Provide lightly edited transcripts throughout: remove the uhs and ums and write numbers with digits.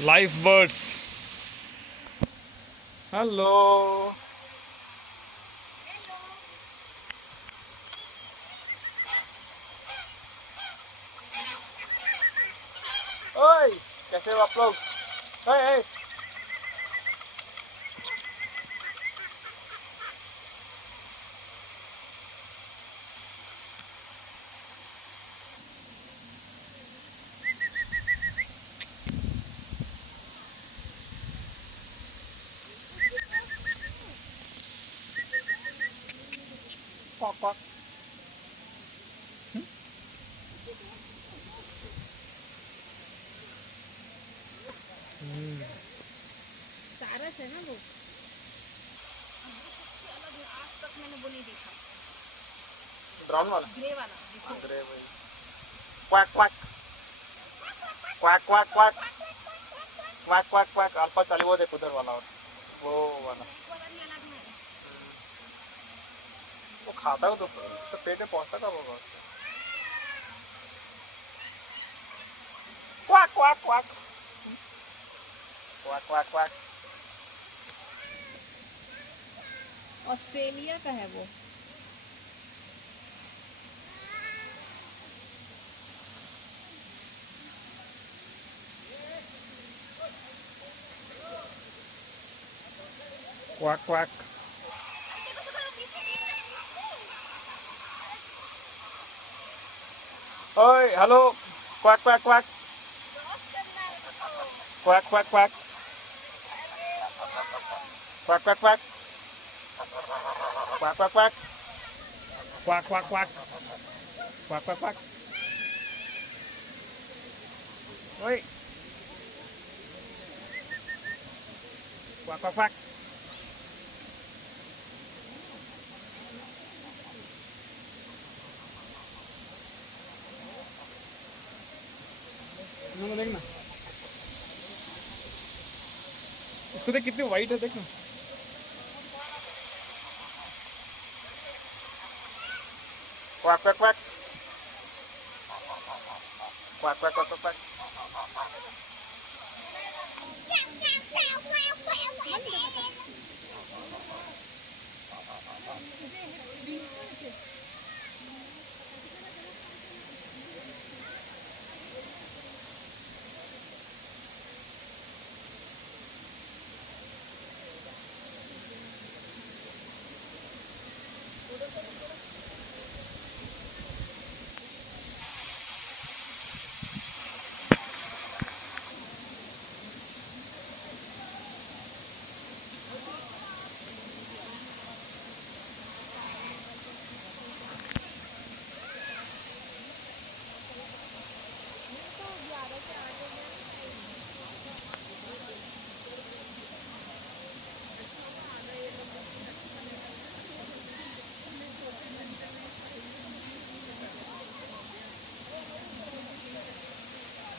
Life birds. Hello. ओए कैसे हो आप लोग? हे क्वाक क्वाक. सारस है ना वो। सबसे अलग है, आज तक मैंने वो नहीं देखा। ब्राउन वाला. ग्रे वाला देखो। ग्रे भाई. Quack quack quack quack quack quack quack quack. Alpha चालू वो देख उधर वाला. और वो वाला ब्लैक वाला भी अलग है। वो खाता है. तो पेट में पहुंचता कब होगा उसको? Quack quack quack quack quack quack. Australia का है वो। Quack quack. ओए hello. Quack quack quack quack quack quack quack quack quack quack quack quack quack quack quack quack quack quack. ओए क्वाक क्वाक क्वाक. देखना उसको देख कितनी white है. देखना quack quack quack quack quack quack quack.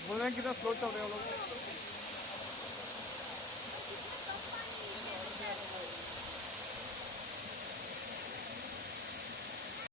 बोल रहे हैं कितना स्लो चल रहे हो लोग.